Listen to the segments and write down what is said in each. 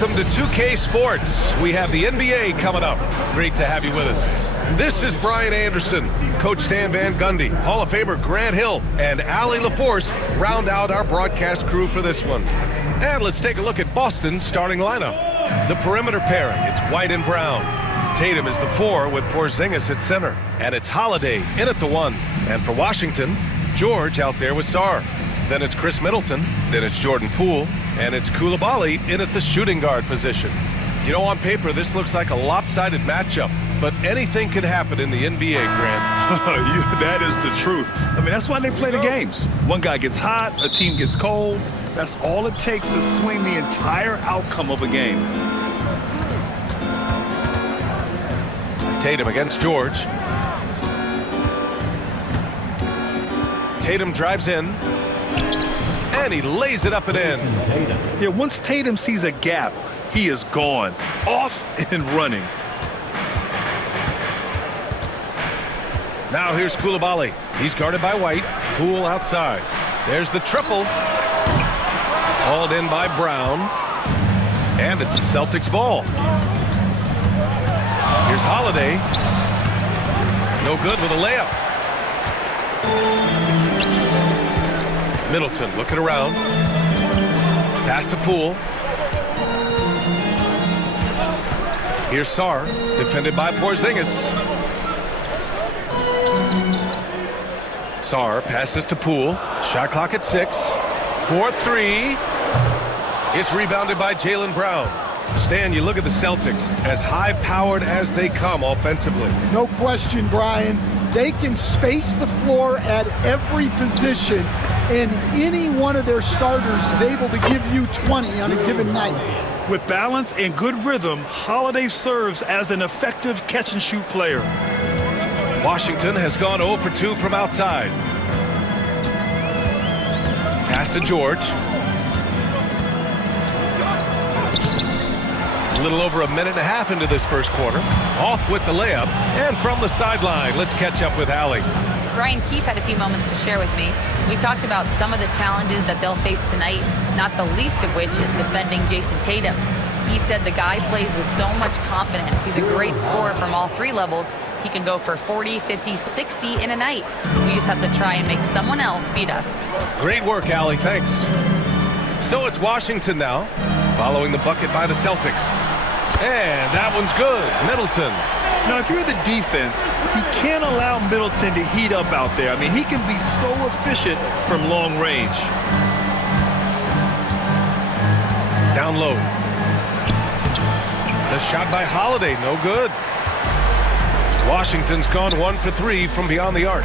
Welcome to 2K Sports. We have the NBA coming up. Great to have you with us. This is Brian Anderson, Coach Stan Van Gundy, Hall of Famer Grant Hill, and Allie LaForce round out our broadcast crew for this one. And let's take a look at Boston's starting lineup. The perimeter pairing, it's White and Brown. Tatum is the 4 with Porzingis at center. And it's Holiday in at the 1. And for Washington, George out there with Sarr. Then it's Chris Middleton. Then it's Jordan Poole. And it's Koulibaly in at the shooting guard position. You know, on paper, this looks like a lopsided matchup. But anything can happen in the NBA, Grant. That is the truth. I mean, that's why they play the games. One guy gets hot, a team gets cold. That's all it takes to swing the entire outcome of a game. Tatum against George. Tatum drives in. And he lays it up and in. Yeah, once Tatum sees a gap, he is gone. Off and running. Now here's Koulibaly. He's guarded by White. Poole outside. There's the triple. Hauled in by Brown. And it's the Celtics ball. Here's Holiday. No good with a layup. Middleton looking around. Pass to Poole. Here's Sarr, defended by Porzingis. Sarr passes to Poole. Shot clock at 6. 4-3. It's rebounded by Jaylen Brown. Stan, you look at the Celtics, as high-powered as they come offensively. No question, Brian. They can space the floor at every position, and any one of their starters is able to give you 20 on a given night. With balance and good rhythm, Holiday serves as an effective catch-and-shoot player. Washington has gone 0 for 2 from outside. Pass to George. A little over a minute and a half into this first quarter. Off with the layup. And from the sideline, let's catch up with Allie. Brian Keefe had a few moments to share with me. We talked about some of the challenges that they'll face tonight, not the least of which is defending Jason Tatum. He said the guy plays with so much confidence. He's a great scorer from all 3 levels. He can go for 40, 50, 60 in a night. We just have to try and make someone else beat us. Great work, Allie. Thanks. So it's Washington now, following the bucket by the Celtics. And that one's good. Middleton. Now, if you're the defense, you can't allow Middleton to heat up out there. I mean, he can be so efficient from long range. Down low. The shot by Holiday, no good. Washington's gone 1 for 3 from beyond the arc.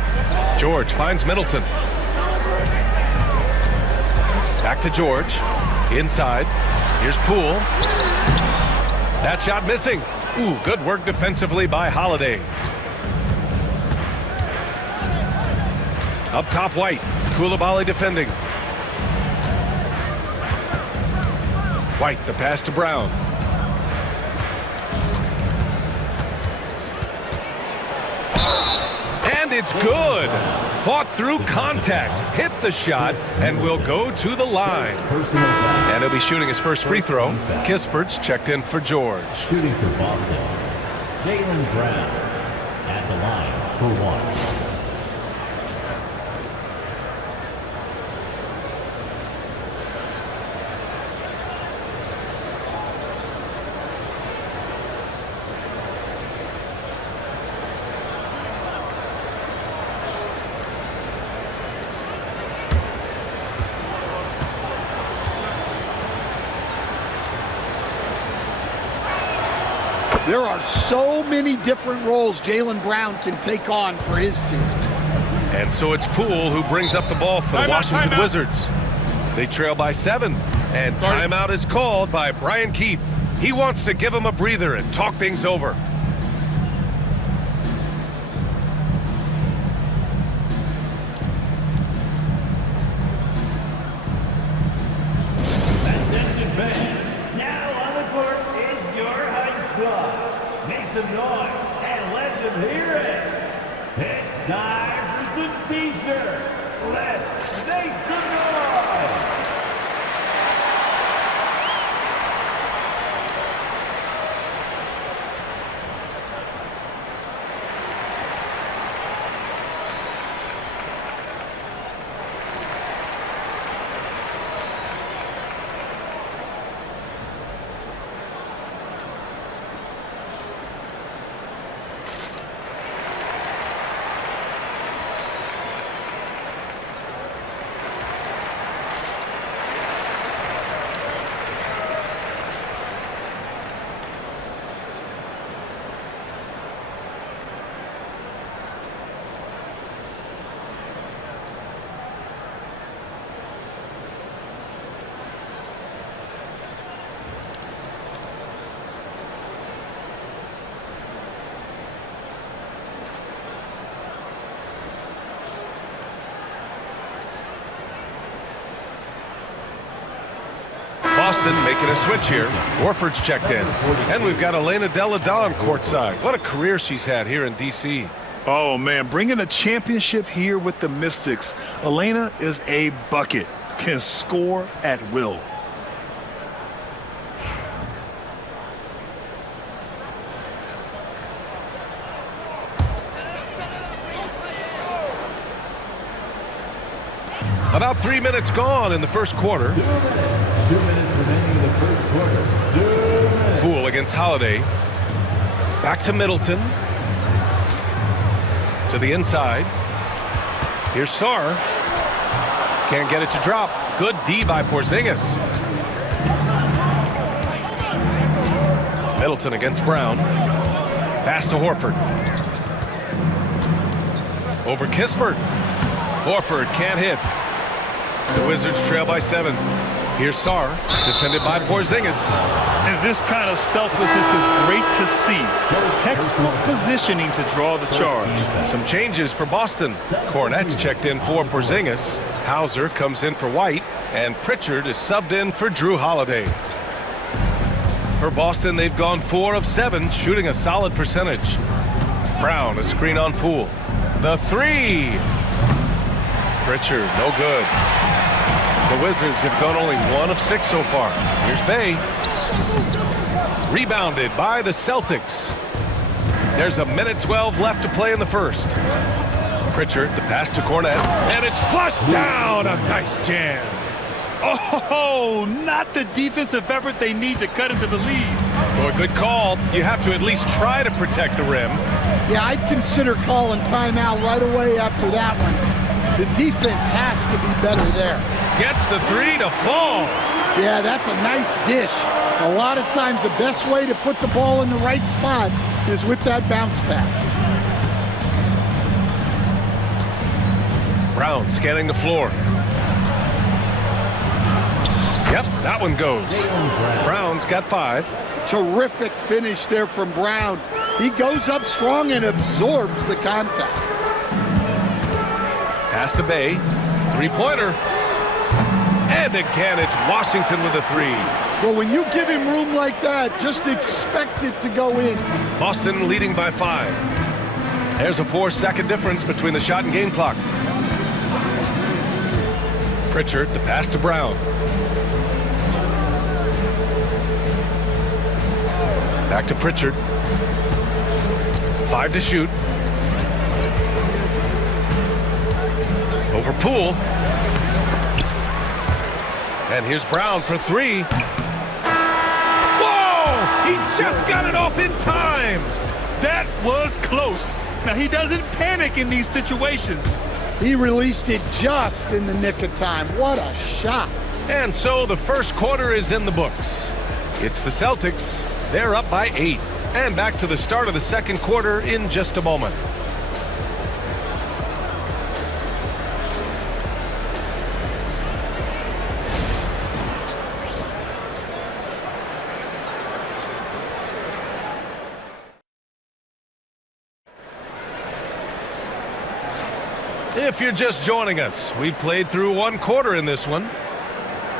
George finds Middleton. Back to George. Inside. Here's Poole. That shot missing. Ooh, good work defensively by Holiday. Up top, White. Koulibaly defending. White, the pass to Brown. And it's good. Fought through contact, hit the shot, and will go to the line. And he'll be shooting his first free throw. Kispert's checked in for George. Shooting for Boston, Jaylen Brown at the line for 1. There are so many different roles Jaylen Brown can take on for his team. And so it's Poole who brings up the ball for the Washington Wizards. They trail by 7. And timeout is called by Brian Keefe. He wants to give them a breather and talk things over. Some noise and let them hear it. It's time for some t-shirts. Let's make some noise. Boston making a switch here. Warford's checked in. And we've got Elena Delle Donne courtside. What a career she's had here in D.C. Oh, man, bringing a championship here with the Mystics. Elena is a bucket, can score at will. About 3 minutes gone in the first quarter. 2 minutes remaining in the first quarter. 2 minutes. Poole against Holiday. Back to Middleton. To the inside. Here's Sarr. Can't get it to drop. Good D by Porzingis. Middleton against Brown. Pass to Horford. Over Kispert. Horford can't hit. The Wizards trail by 7. Here's Sarr, defended by Porzingis. And this kind of selflessness is great to see. Textbook positioning to draw the charge. Some changes for Boston. Cornette's checked in for Porzingis. Hauser comes in for White. And Pritchard is subbed in for Drew Holiday. For Boston, they've gone 4 of 7, shooting a solid percentage. Brown, a screen on Poole. The 3. Pritchard, no good. The Wizards have gone only 1 of 6 so far. Here's Bay. Rebounded by the Celtics. There's a minute 12 left to play in the first. Pritchard, the pass to Cornette, and it's flushed down. A nice jam. Oh, not the defensive effort they need to cut into the lead. Boy, good call. You have to at least try to protect the rim. Yeah, I'd consider calling timeout right away after that one. The defense has to be better there. Gets the 3 to fall. Yeah, that's a nice dish. A lot of times the best way to put the ball in the right spot is with that bounce pass. Brown scanning the floor. Yep, that one goes. Brown's got 5. Terrific finish there from Brown. He goes up strong and absorbs the contact. Pass to Bay. 3-pointer. And again, it's Washington with a 3. Well, when you give him room like that, just expect it to go in. Boston leading by 5. There's a 4-second difference between the shot and game clock. Pritchard, the pass to Brown. Back to Pritchard. 5 to shoot. Over Poole. And here's Brown for 3. Whoa! He just got it off in time! That was close. Now, he doesn't panic in these situations. He released it just in the nick of time. What a shot. And so the first quarter is in the books. It's the Celtics. They're up by 8. And back to the start of the second quarter in just a moment. If you're just joining us, we played through 1 quarter in this one.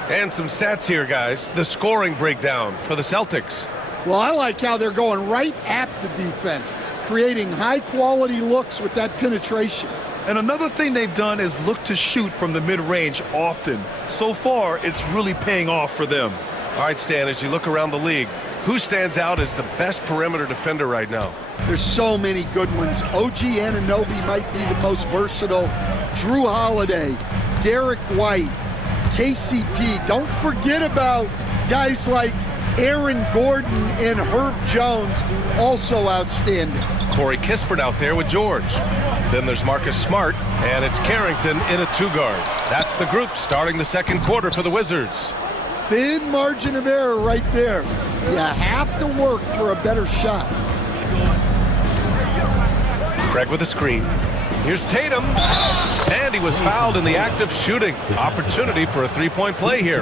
And some stats here, guys. The scoring breakdown for the Celtics. Well, I like how they're going right at the defense, creating high-quality looks with that penetration. And another thing they've done is look to shoot from the mid-range often. So far, it's really paying off for them. All right, Stan, as you look around the league, who stands out as the best perimeter defender right now? There's so many good ones. OG Anunoby might be the most versatile. Drew Holiday, Derek White, KCP. Don't forget about guys like Aaron Gordon and Herb Jones, also outstanding. Corey Kispert out there with George. Then there's Marcus Smart, and it's Carrington in a 2-guard. That's the group starting the second quarter for the Wizards. Thin margin of error right there. You have to work for a better shot. Craig with a screen. Here's Tatum. And he was fouled in the act of shooting. Opportunity for a 3-point play here.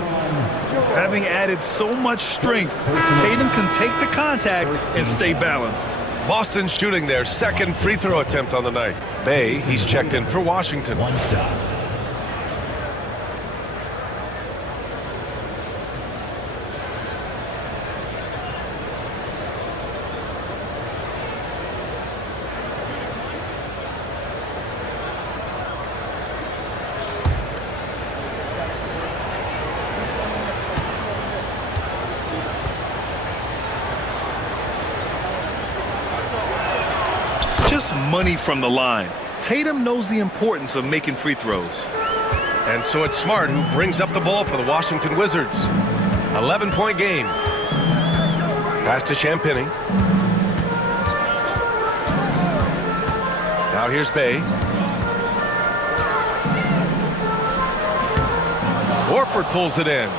Having added so much strength, Tatum can take the contact and stay balanced. Boston shooting their second free throw attempt on the night. Bay, he's checked in for Washington. 1 shot. just money from the line. Tatum knows the importance of making free throws. And so it's Smart who brings up the ball for the Washington Wizards. 11-point game. Pass to Champagnie. Now here's Bay. Horford pulls it in.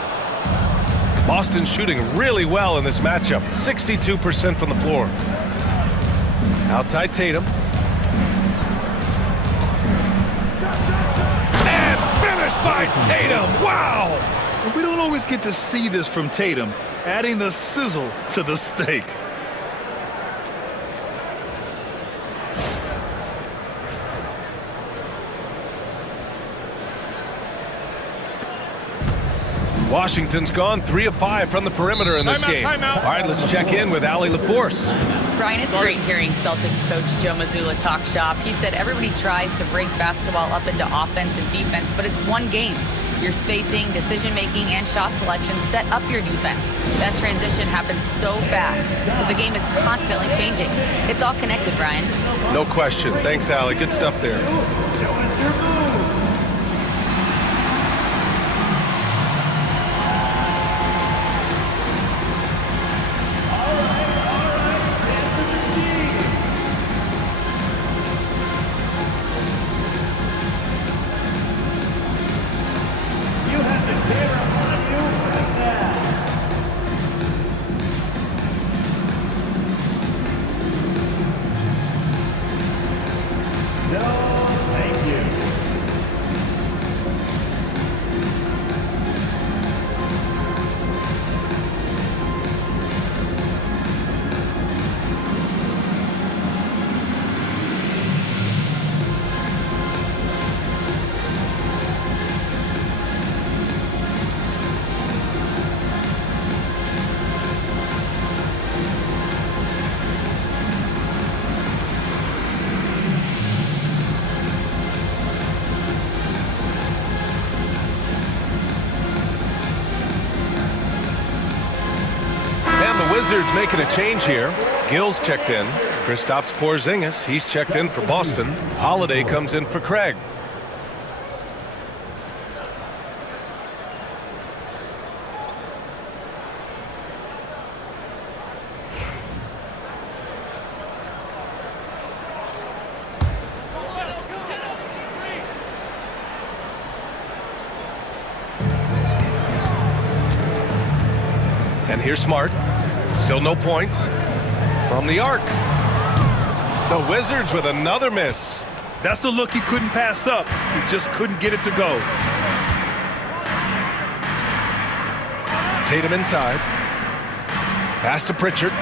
Boston shooting really well in this matchup. 62% from the floor. Outside Tatum. And finished by Tatum. Wow! We don't always get to see this from Tatum, adding the sizzle to the steak. Washington's gone 3 of 5 from the perimeter in this game. All right, let's check in with Allie LaForce. Brian, it's great hearing Celtics coach Joe Mazzulla talk shop. He said everybody tries to break basketball up into offense and defense, but it's one game. Your spacing, decision-making, and shot selection set up your defense. That transition happens so fast, so the game is constantly changing. It's all connected, Brian. No question. Thanks, Allie. Good stuff there. Show us your moves. All right, dance the machine. You have the camera on you right now. No, thank you. And the Wizards making a change here. Gill's checked in. Kristaps Porzingis, he's checked in for Boston. Holiday comes in for Craig. And here's Smart. Still no points from the arc. The Wizards with another miss. That's a look he couldn't pass up. He just couldn't get it to go. Tatum inside. Pass to Pritchard.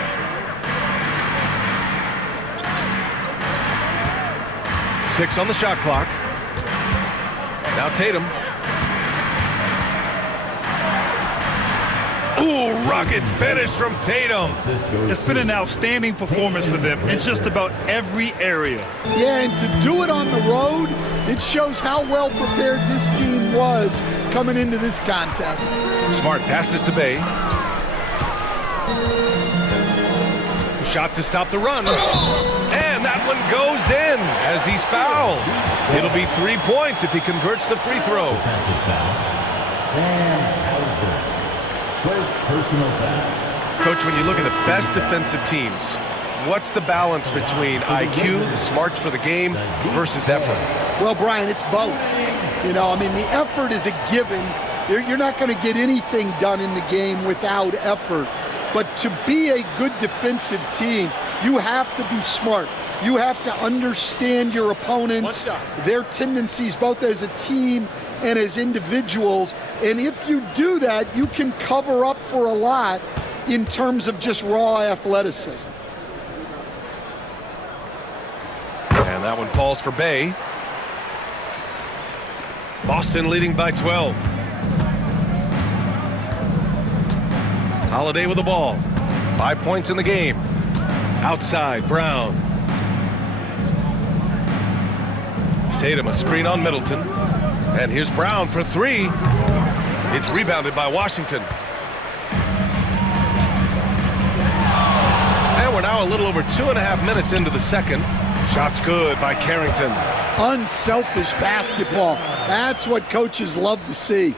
Six on the shot clock. Now Tatum. Ooh, rugged finish from Tatum. It's been an outstanding performance for them in just about every area. Yeah, and to do it on the road, it shows how well prepared this team was coming into this contest. Smart passes to Bay. Shot to stop the run. And that one goes in as he's fouled. It'll be 3 points if he converts the free throw. Defensive foul. Sam Hauser. First personal foul. Coach, when you look at the best defensive teams, what's the balance between IQ, the smarts for the game, versus effort? Well, Brian, it's both. You know, I mean, the effort is a given. You're not going to get anything done in the game without effort. But to be a good defensive team, you have to be smart. You have to understand your opponents, their tendencies, both as a team and as individuals. And if you do that, you can cover up for a lot in terms of just raw athleticism. And that one falls for Bay. Boston leading by 12. Holiday with the ball. 5 points in the game. Outside, Brown. Tatum, a screen on Middleton. And here's Brown for three. It's rebounded by Washington. And we're now a little over 2.5 minutes into the second. Shot's good by Carrington. Unselfish basketball. That's what coaches love to see.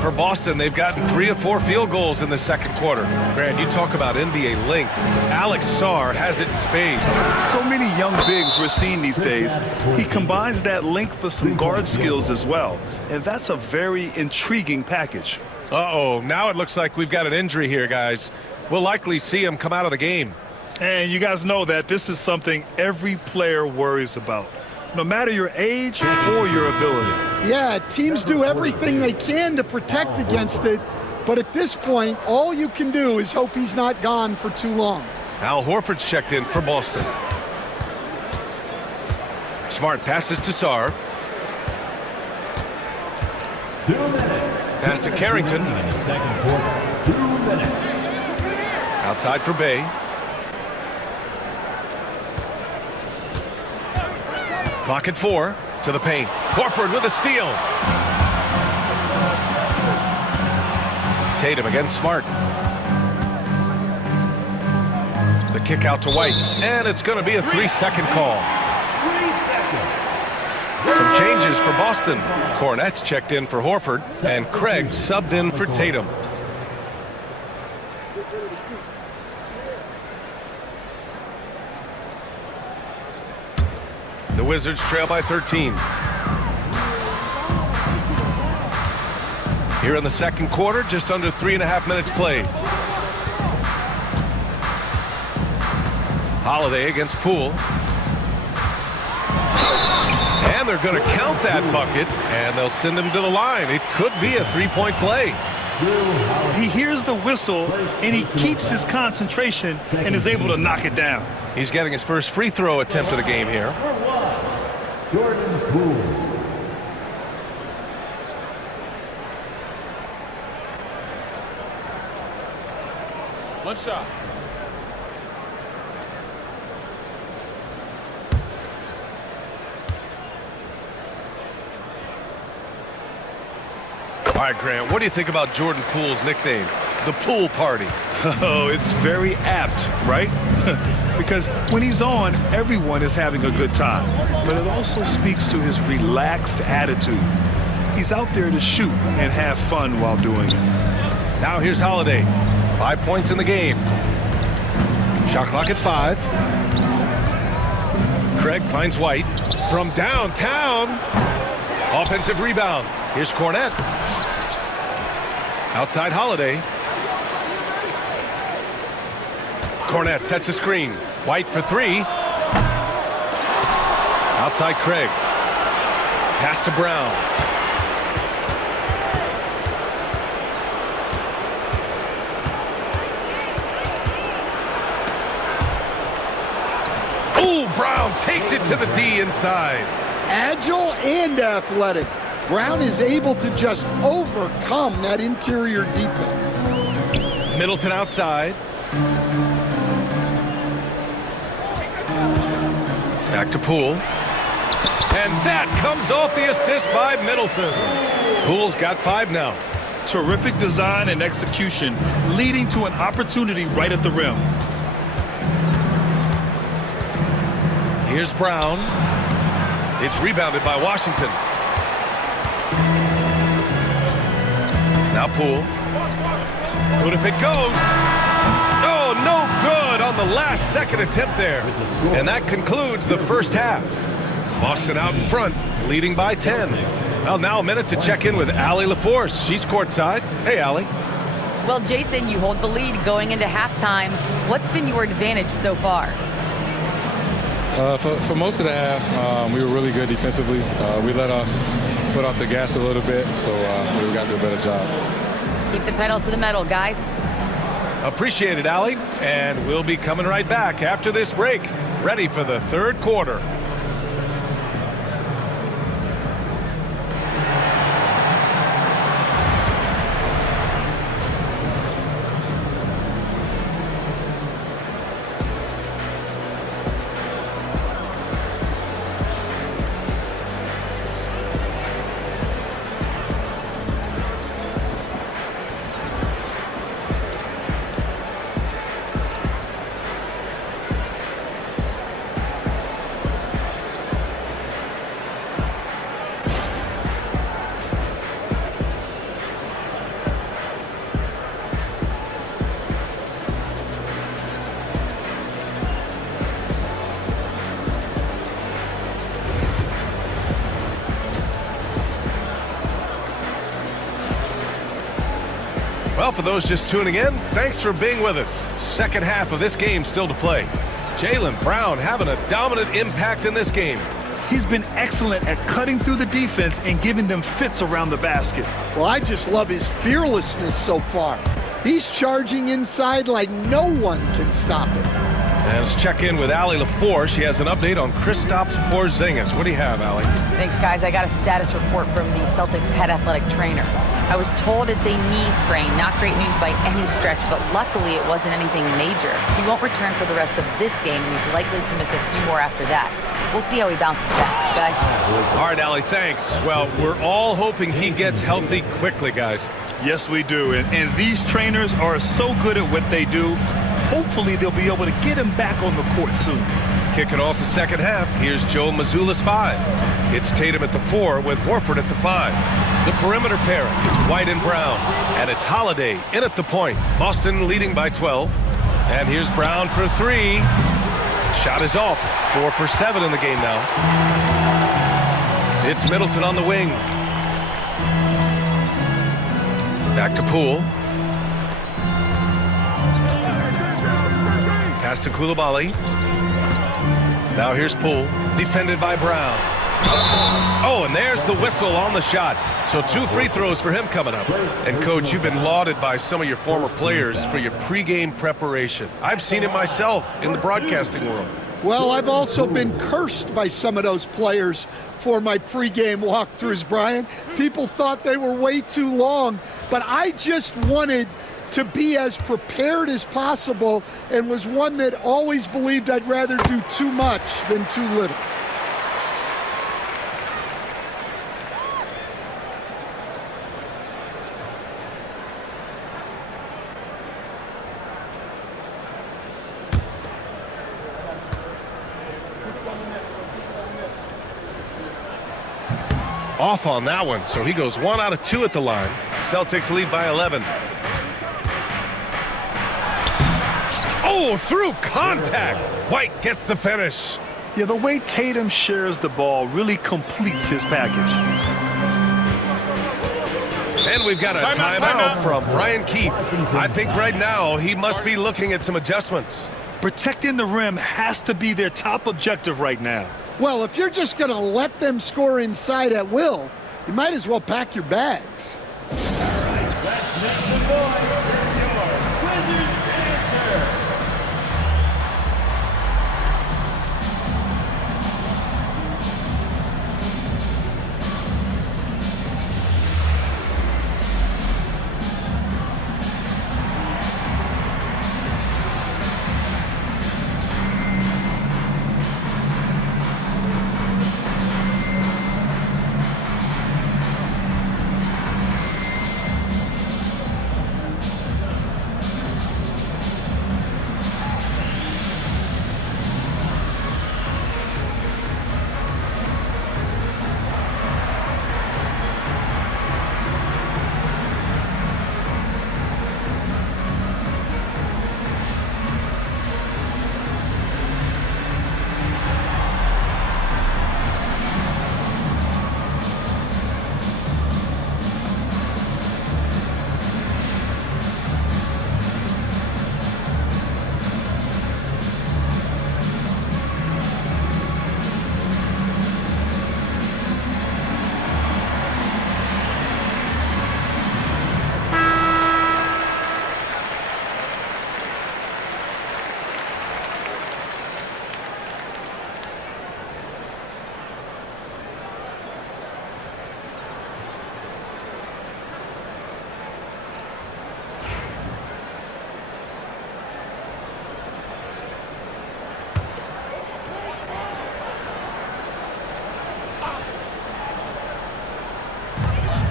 For Boston, they've gotten 3 of 4 field goals in the second quarter. Grant, you talk about NBA length. Alex Sarr has it in spades. So many young bigs we're seeing these days. He combines that length with some guard skills as well. And that's a very intriguing package. Uh-oh, now it looks like we've got an injury here, guys. We'll likely see him come out of the game. And you guys know that this is something every player worries about, no matter your age or your ability. Yeah, teams do everything they can to protect against it, but at this point, all you can do is hope he's not gone for too long. Al Horford's checked in for Boston. Smart passes to Sarr. 2 minutes. Pass to Carrington. In the second quarter, 2 minutes. Outside for Bay. Clock at 4. To the paint. Horford with a steal. Tatum against Smart. The kick out to White. And it's going to be a 3-second call. 3 seconds. Some changes for Boston. Cornette's checked in for Horford. And Craig subbed in for Tatum. The Wizards trail by 13. Here in the second quarter, just under 3.5 minutes played. Holiday against Poole. And they're going to count that bucket, and they'll send him to the line. It could be a 3-point play. He hears the whistle, and he keeps his concentration and is able to knock it down. He's getting his first free throw attempt of the game here. Jordan Poole. One shot. All right, Grant, what do you think about Jordan Poole's nickname, the Pool Party? Oh, it's very apt, right? Because when he's on, everyone is having a good time. But it also speaks to his relaxed attitude. He's out there to shoot and have fun while doing it. Now here's Holiday. 5 points in the game. Shot clock at 5. Craig finds White from downtown. Offensive rebound. Here's Cornette. Outside Holiday. Cornette sets a screen. White for 3. Outside Craig. Pass to Brown. Ooh, Brown takes it to the D inside. Agile and athletic. Brown is able to just overcome that interior defense. Middleton outside. Back to Poole. And that comes off the assist by Middleton. Poole's got 5 now. Terrific design and execution, leading to an opportunity right at the rim. Here's Brown. It's rebounded by Washington. Now Poole. Good if it goes. Oh, no good on the last second attempt there. And that concludes the first half. Boston out in front, leading by 10. Well, now a minute to check in with Allie LaForce. She's courtside. Hey, Allie. Well, Jason, you hold the lead going into halftime. What's been your advantage so far? For most of the half, we were really good defensively. We let our foot off the gas a little bit, so we got to do a better job. Keep the pedal to the metal, guys. Appreciate it, Allie. And we'll be coming right back after this break, ready for the third quarter. Well, for those just tuning in, thanks for being with us. Second half of this game still to play. Jaylen Brown having a dominant impact in this game. He's been excellent at cutting through the defense and giving them fits around the basket. Well, I just love his fearlessness so far. He's charging inside like no one can stop him. And let's check in with Allie LaForce. She has an update on Kristaps Porzingis. What do you have, Allie? Thanks, guys. I got a status report from the Celtics head athletic trainer. I was told it's a knee sprain. Not great news by any stretch, but luckily it wasn't anything major. He won't return for the rest of this game, and he's likely to miss a few more after that. We'll see how he bounces back, guys. All right, Allie, thanks. Well, we're all hoping he gets healthy quickly, guys. Yes, we do. And these trainers are so good at what they do. Hopefully, they'll be able to get him back on the court soon. Kicking off the second half, here's Joe Mazzulla's 5. It's Tatum at the 4 with Horford at the 5. The perimeter pairing is White and Brown. And it's Holiday in at the point. Boston leading by 12. And here's Brown for 3. Shot is off. 4 for 7 in the game now. It's Middleton on the wing. Back to Poole. Pass to Coulibaly. Now here's Poole, defended by Brown. Oh, and there's the whistle on the shot. So 2 free throws for him coming up. And, Coach, you've been lauded by some of your former players for your pregame preparation. I've seen it myself in the broadcasting world. Well, I've also been cursed by some of those players for my pregame walkthroughs, Brian. People thought they were way too long, but I just wanted to be as prepared as possible and was one that always believed I'd rather do too much than too little. Off on that one, so he goes 1 out of 2 at the line. Celtics lead by 11. Oh, through contact. White gets the finish. Yeah, the way Tatum shares the ball really completes his package. And we've got a timeout from Brian Keefe. I think right now he must be looking at some adjustments. Protecting the rim has to be their top objective right now. Well, if you're just going to let them score inside at will, you might as well pack your bags. Let's make some noise for your Wizards answer.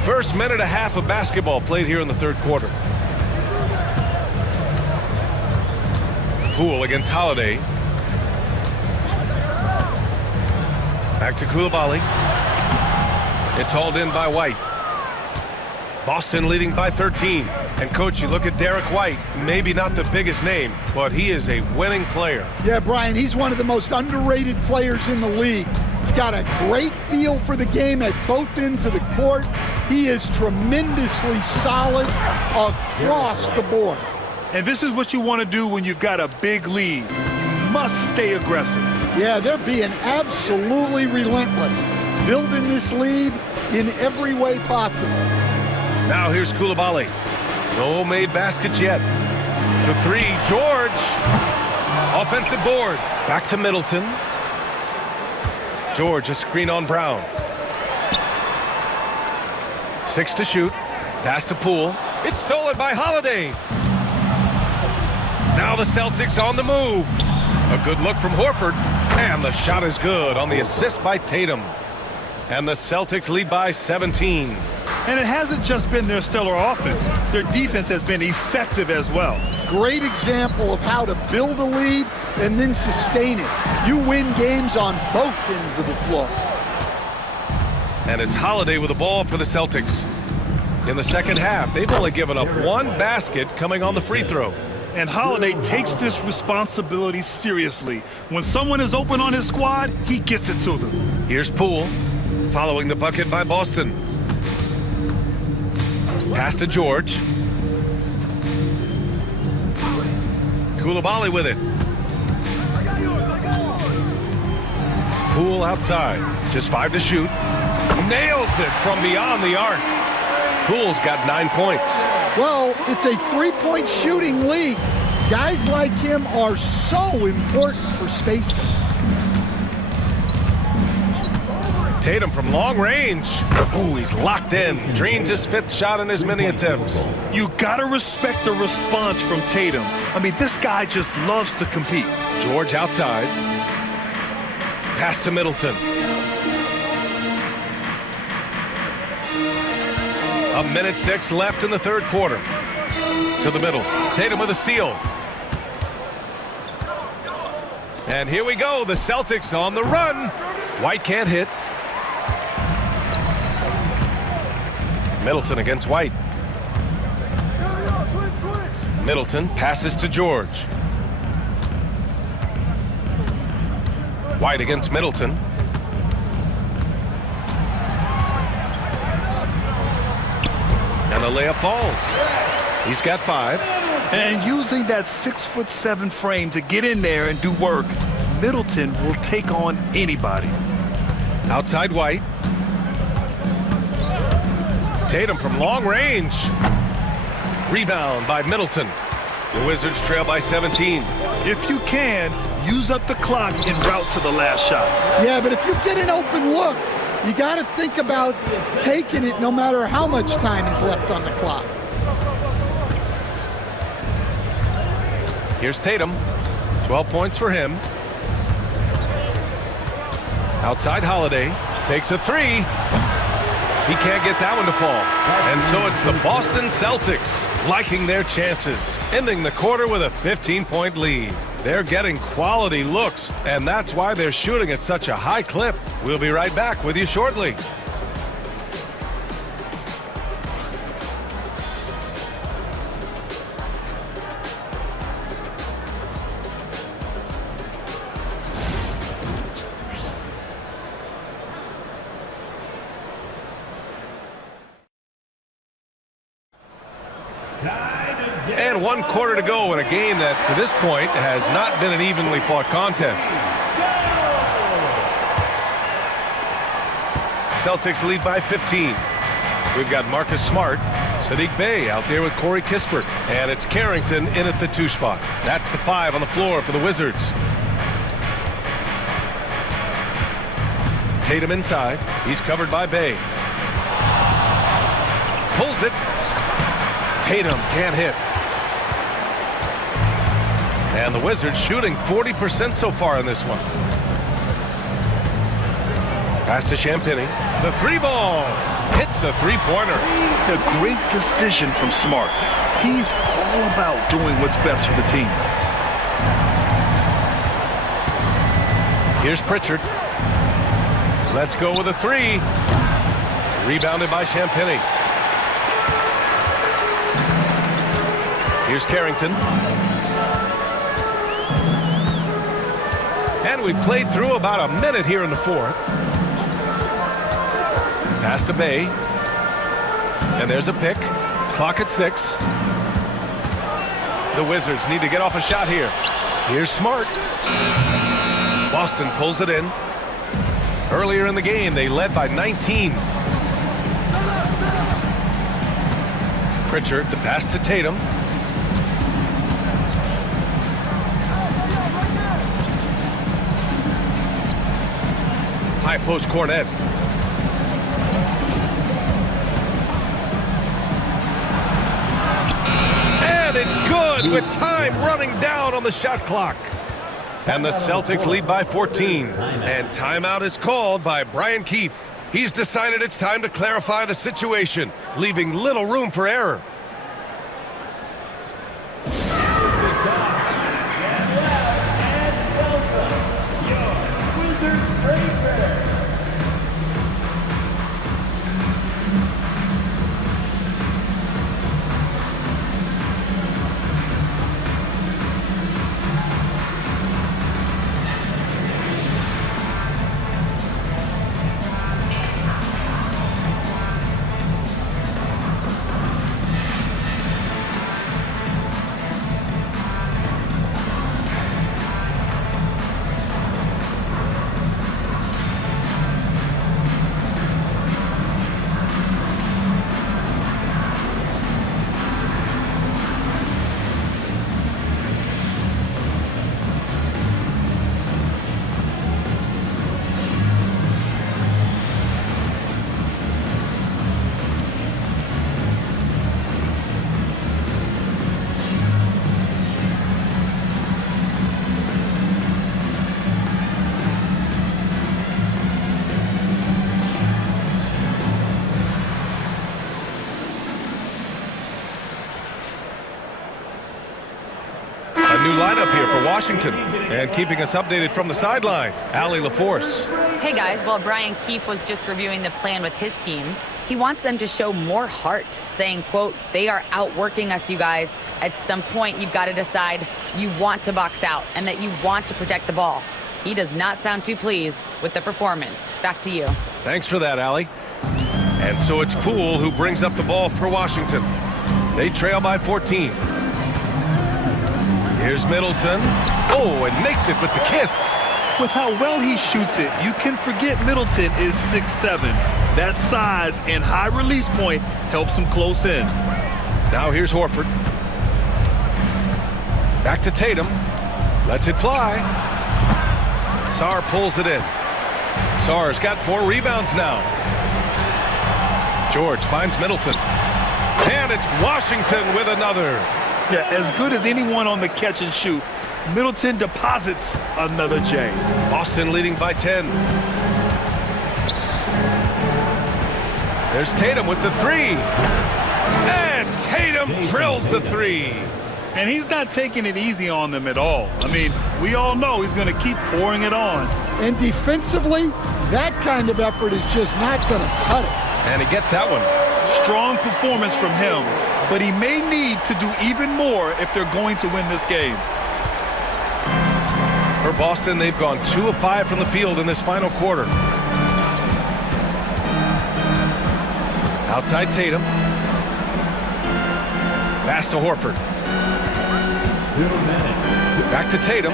First minute and a half of basketball played here in the third quarter. Poole against Holiday. Back to Coulibaly. It's hauled in by White. Boston leading by 13. And, Coach, you look at Derek White, maybe not the biggest name, but he is a winning player. Yeah, Brian, he's one of the most underrated players in the league. He's got a great feel for the game at both ends of the court. He is tremendously solid across the board. And this is what you want to do when you've got a big lead. You must stay aggressive. Yeah, they're being absolutely relentless, building this lead in every way possible. Now here's Koulibaly. No made baskets yet. For three, George. Offensive board. Back to Middleton. George, a screen on Brown. 6 to shoot. Pass to Poole. It's stolen by Holiday. Now the Celtics on the move. A good look from Horford. And the shot is good on the assist by Tatum. And the Celtics lead by 17. And it hasn't just been their stellar offense. Their defense has been effective as well. Great example of how to build a lead and then sustain it. You win games on both ends of the floor. And it's Holiday with the ball for the Celtics. In the second half, they've only given up one basket coming on the free throw. And Holiday takes this responsibility seriously. When someone is open on his squad, he gets it to them. Here's Poole, following the bucket by Boston. Pass to George. Koulibaly with it. Poole outside. Just 5 to shoot. Nails it from beyond the arc. Poole's got 9 points. Well, it's a three-point shooting league. Guys like him are so important for spacing. Tatum from long range. Ooh, he's locked in. Drains his 5th shot in as many attempts. You gotta respect the response from Tatum. I mean, this guy just loves to compete. George outside. Pass to Middleton. A minute 6 left in the third quarter. To the middle. Tatum with a steal. And here we go. The Celtics on the run. White can't hit. Middleton against White. Middleton passes to George. White against Middleton. And the layup falls. He's got 5. And using that 6'7" frame to get in there and do work, Middleton will take on anybody. Outside White. Tatum from long range. Rebound by Middleton. The Wizards trail by 17. If you can, use up the clock en route to the last shot. Yeah, but if you get an open look, you got to think about taking it no matter how much time is left on the clock. Here's Tatum. 12 points for him. Outside Holiday. Takes a 3. He can't get that one to fall. And so it's the Boston Celtics liking their chances, ending the quarter with a 15-point lead. They're getting quality looks, and that's why they're shooting at such a high clip. We'll be right back with you shortly. And 1 quarter to go in a game that, to this point, has not been an evenly fought contest. Celtics lead by 15. We've got Marcus Smart, Sadiq Bey out there with Corey Kispert, and it's Carrington in at the 2 spot. That's the 5 on the floor for the Wizards. Tatum inside. He's covered by Bey. Pulls it. Tatum can't hit. And the Wizards shooting 40% so far in this one. Pass to Champagny. The 3 ball hits a 3-pointer. A great decision from Smart. He's all about doing what's best for the team. Here's Pritchard. Let's go with a 3. Rebounded by Champagny. Here's Carrington. And we played through about a minute here in the fourth. Pass to Bay. And there's a pick. Clock at 6. The Wizards need to get off a shot here. Here's Smart. Boston pulls it in. Earlier in the game, they led by 19. Pritchard, the pass to Tatum. High post Cornet. And it's good with time running down on the shot clock. And the Celtics lead by 14. And timeout is called by Brian Keefe. He's decided it's time to clarify the situation, leaving little room for error. New lineup here for Washington. And keeping us updated from the sideline, Allie LaForce. Hey guys, while Brian Keefe was just reviewing the plan with his team, he wants them to show more heart, saying, quote, "They are outworking us, you guys. At some point, you've got to decide you want to box out and that you want to protect the ball." He does not sound too pleased with the performance. Back to you. Thanks for that, Allie. And so it's Poole who brings up the ball for Washington. They trail by 14. Here's Middleton. Oh, and makes it with the kiss. With how well he shoots it, you can forget Middleton is 6'7". That size and high release point helps him close in. Now here's Horford. Back to Tatum. Lets it fly. Sarr pulls it in. Sarr's got 4 rebounds now. George finds Middleton. And it's Washington with another. Yeah, as good as anyone on the catch and shoot, Middleton deposits another J. Boston leading by 10. There's Tatum with the 3. And Tatum drills the 3. And he's not taking it easy on them at all. I mean, we all know he's going to keep pouring it on. And defensively, that kind of effort is just not going to cut it. And he gets that one. Strong performance from him, but he may need to do even more if they're going to win this game. For Boston, they've gone 2 of 5 from the field in this final quarter. Outside Tatum. Pass to Horford. Back to Tatum.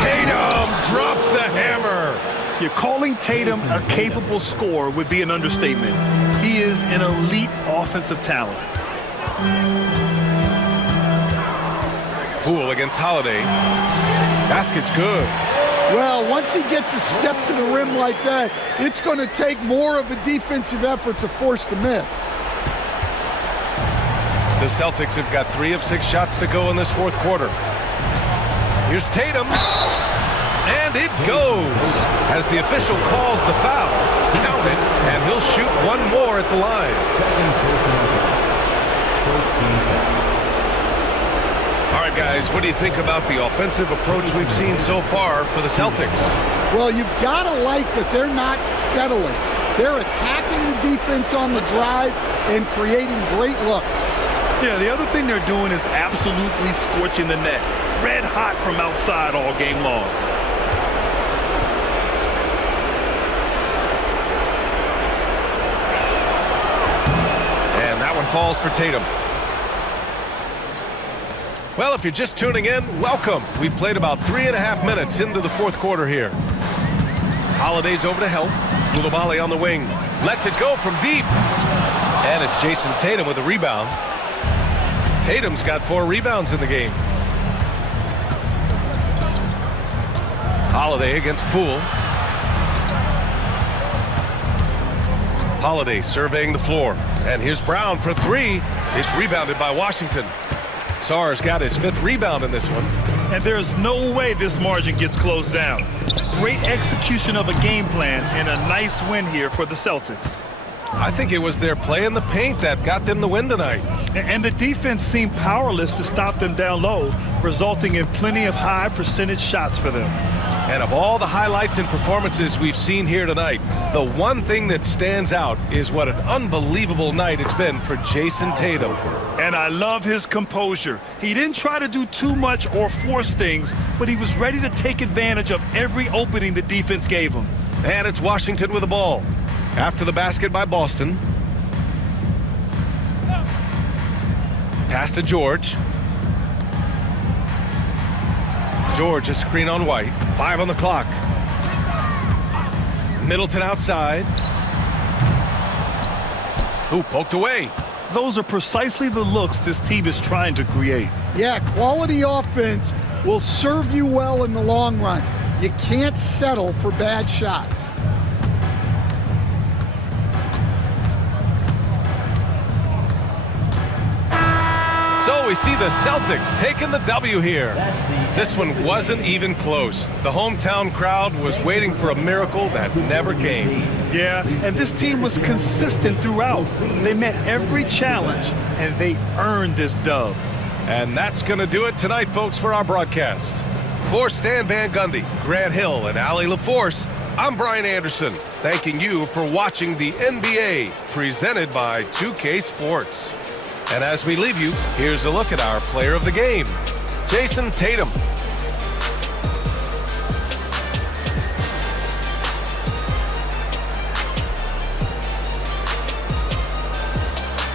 Tatum drops the hammer. You're calling Tatum a capable scorer would be an understatement. He is an elite offensive talent. Poole against Holiday. Basket's good. Well, once he gets a step to the rim like that, it's going to take more of a defensive effort to force the miss. The Celtics have got 3 of 6 shots to go in this fourth quarter. Here's Tatum. And it goes as the official calls the foul. Count it, and he'll shoot one more at the line. First team foul. All right, guys, what do you think about the offensive approach we've seen so far for the Celtics? Well, you've got to like that they're not settling. They're attacking the defense on the drive and creating great looks. Yeah, the other thing they're doing is absolutely scorching the net. Red hot from outside all game long. falls for Tatum. Well, if you're just tuning in, welcome. We've played about 3.5 minutes into the fourth quarter here. Holiday's over to help. Koulibaly on the wing. Lets it go from deep. And it's Jason Tatum with a rebound. Tatum's got 4 rebounds in the game. Holiday against Poole. Holiday surveying the floor. And here's Brown for 3. It's rebounded by Washington. Sarr's got his 5th rebound in this one. And there's no way this margin gets closed down. Great execution of a game plan and a nice win here for the Celtics. I think it was their play in the paint that got them the win tonight. And the defense seemed powerless to stop them down low, resulting in plenty of high percentage shots for them. And of all the highlights and performances we've seen here tonight, the one thing that stands out is what an unbelievable night it's been for Jason Tatum. And I love his composure. He didn't try to do too much or force things, but he was ready to take advantage of every opening the defense gave him. And it's Washington with the ball. After the basket by Boston. Pass to George. George, a screen on White. 5 on the clock. Middleton outside. Ooh, poked away. Those are precisely the looks this team is trying to create. Yeah, quality offense will serve you well in the long run. You can't settle for bad shots. So we see the Celtics taking the W here. This one wasn't even close. The hometown crowd was waiting for a miracle that never came. Yeah, and this team was consistent throughout. They met every challenge, and they earned this dub. And that's going to do it tonight, folks, for our broadcast. For Stan Van Gundy, Grant Hill, and Allie LaForce, I'm Brian Anderson, thanking you for watching the NBA, presented by 2K Sports. And as we leave you, here's a look at our player of the game, Jason Tatum.